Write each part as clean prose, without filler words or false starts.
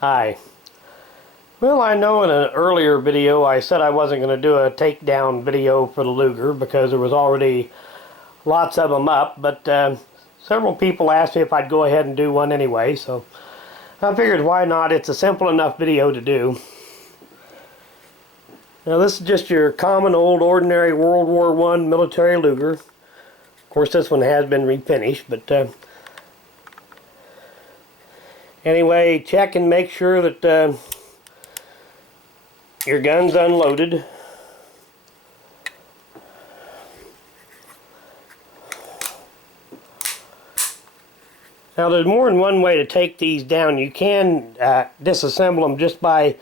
Hi. Well, I know in an earlier video I said I wasn't going to do a takedown video for the Luger because there was already lots of them up, but several people asked me if I'd go ahead and do one anyway, so I figured why not. It's a simple enough video to do. Now this is just your common old ordinary World War I military Luger. Of course this one has been refinished, but anyway, check and make sure that your gun's unloaded. Now there's more than one way to take these down. You can disassemble them just by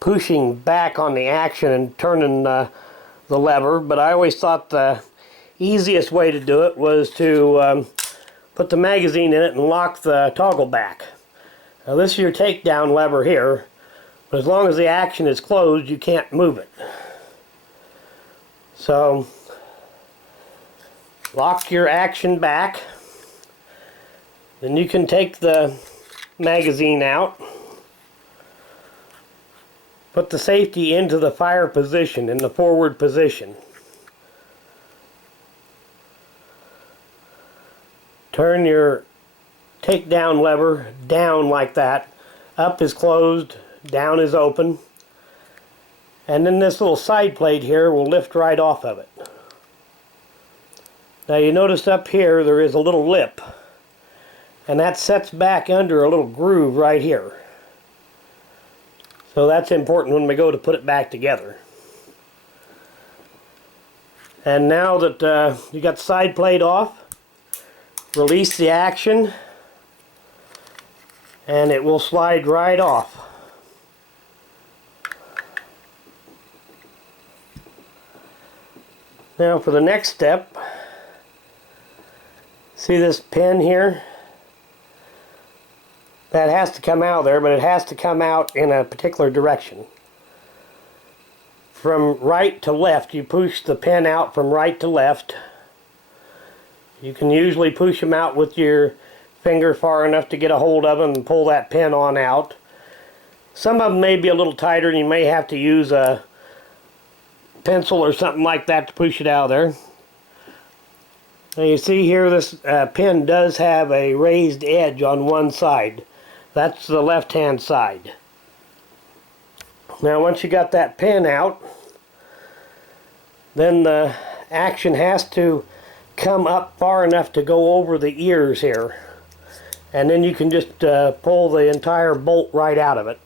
pushing back on the action and turning the lever, but I always thought the easiest way to do it was to put the magazine in it and lock the toggle back. Now this is your takedown lever here, but as long as the action is closed you can't move it. So lock your action back, then you can take the magazine out, put the safety into the fire position, in the forward position. Turn your takedown lever down like that. Up is closed, down is open. And then this little side plate here will lift right off of it. Now you notice up here there is a little lip, and that sets back under a little groove right here. So that's important when we go to put it back together. And now that you got the side plate off, release the action and it will slide right off. Now for the next step, see this pin here? That has to come out of there, but it has to come out in a particular direction. From right to left, you push the pin out from right to left. You can usually push them out with your finger far enough to get a hold of them and pull that pin on out. Some of them may be a little tighter and you may have to use a pencil or something like that to push it out of there. Now you see here this pin does have a raised edge on one side. That's the left-hand side. Now once you got that pin out, then the action has to come up far enough to go over the ears here. And then you can just pull the entire bolt right out of it.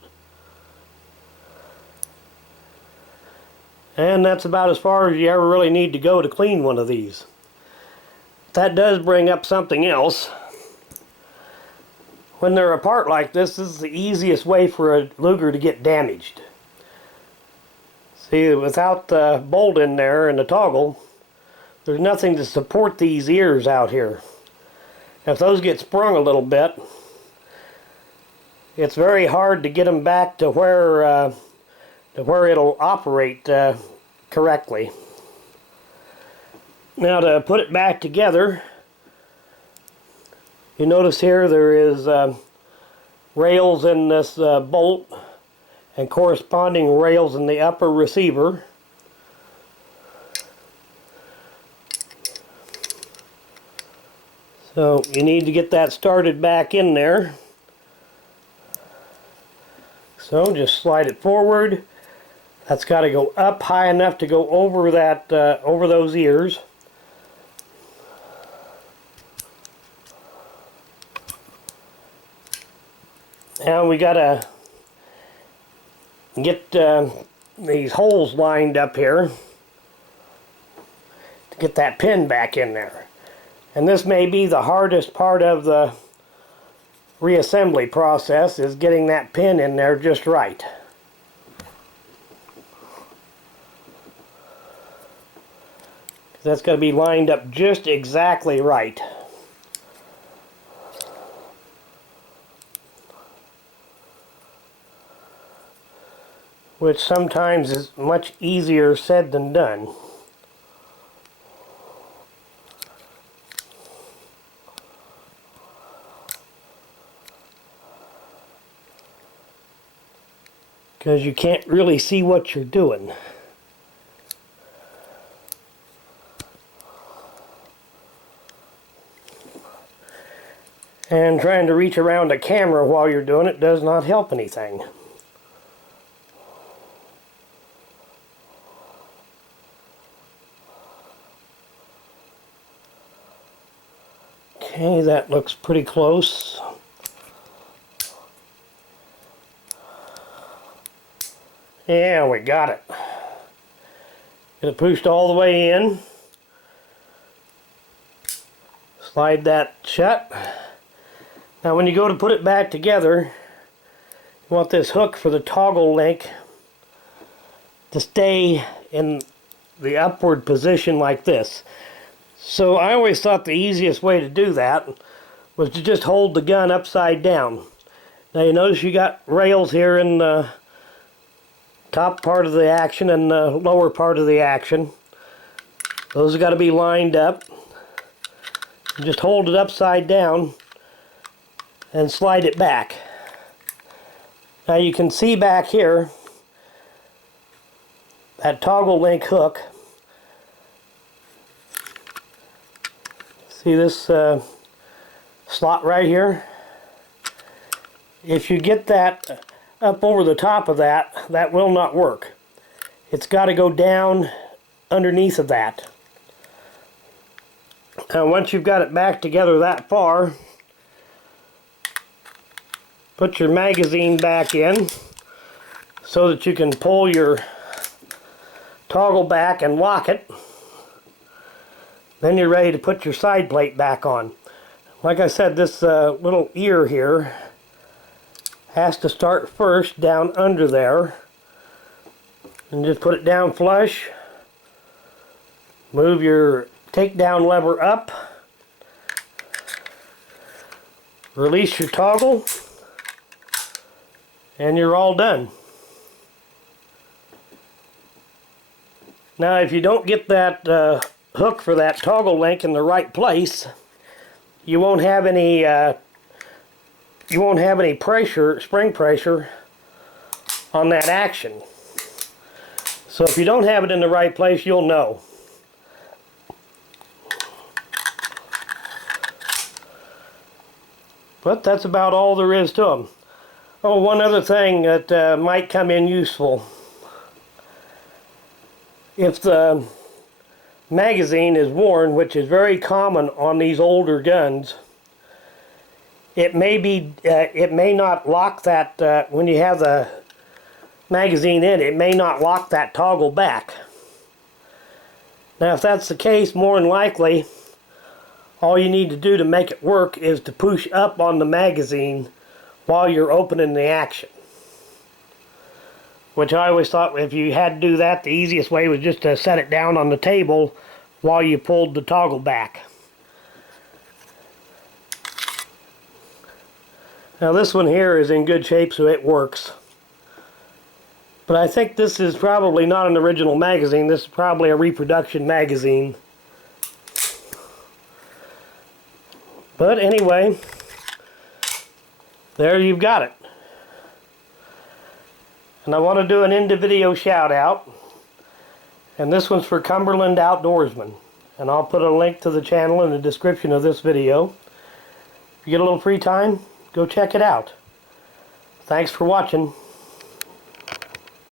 And that's about as far as you ever really need to go to clean one of these. That does bring up something else. When they're apart like this is the easiest way for a Luger to get damaged. See, without the bolt in there and the toggle, there's nothing to support these ears out here. If those get sprung a little bit, it's very hard to get them back to where it'll operate correctly. Now to put it back together, you notice here there is rails in this bolt and corresponding rails in the upper receiver. So you need to get that started back in there. So just slide it forward. That's got to go up high enough to go over that over those ears. Now we got to get these holes lined up here to get that pin back in there. And this may be the hardest part of the reassembly process, is getting that pin in there just right. That's got to be lined up just exactly right. Which sometimes is much easier said than done. because you can't really see what you're doing. And trying to reach around a camera while you're doing it does not help anything. Okay, that looks pretty close. Yeah, we got it. Get it pushed all the way in. Slide that shut. Now when you go to put it back together, you want this hook for the toggle link to stay in the upward position like this. So I always thought the easiest way to do that was to just hold the gun upside down. Now you notice you got rails here in the top part of the action and the lower part of the action. Those have got to be lined up. You just hold it upside down and slide it back. Now you can see back here that toggle link hook. See this slot right here? If you get that up over the top of that, that will not work. It's got to go down underneath of that. Now once you've got it back together that far, put your magazine back in so that you can pull your toggle back and lock it. Then you're ready to put your side plate back on. Like I said, this little ear here has to start first down under there. And just put it down flush. Move your takedown lever up. Release your toggle. And you're all done. Now if you don't get that hook for that toggle link in the right place, you won't have any pressure, spring pressure on that action. So if you don't have it in the right place, you'll know. But that's about all there is to them. Oh, one other thing that might come in useful. If the magazine is worn, which is very common on these older guns, it may not lock that when you have the magazine in, it may not lock that toggle back. Now if that's the case, more than likely all you need to do to make it work is to push up on the magazine while you're opening the action. Which I always thought if you had to do that, the easiest way was just to set it down on the table while you pulled the toggle back. Now this one here is in good shape, so it works. But I think this is probably not an original magazine. This is probably a reproduction magazine. But anyway, there you've got it. And I want to do an end of video shout out. And this one's for Cumberland Outdoorsman. And I'll put a link to the channel in the description of this video. If you get a little free time, go check it out. Thanks for watching.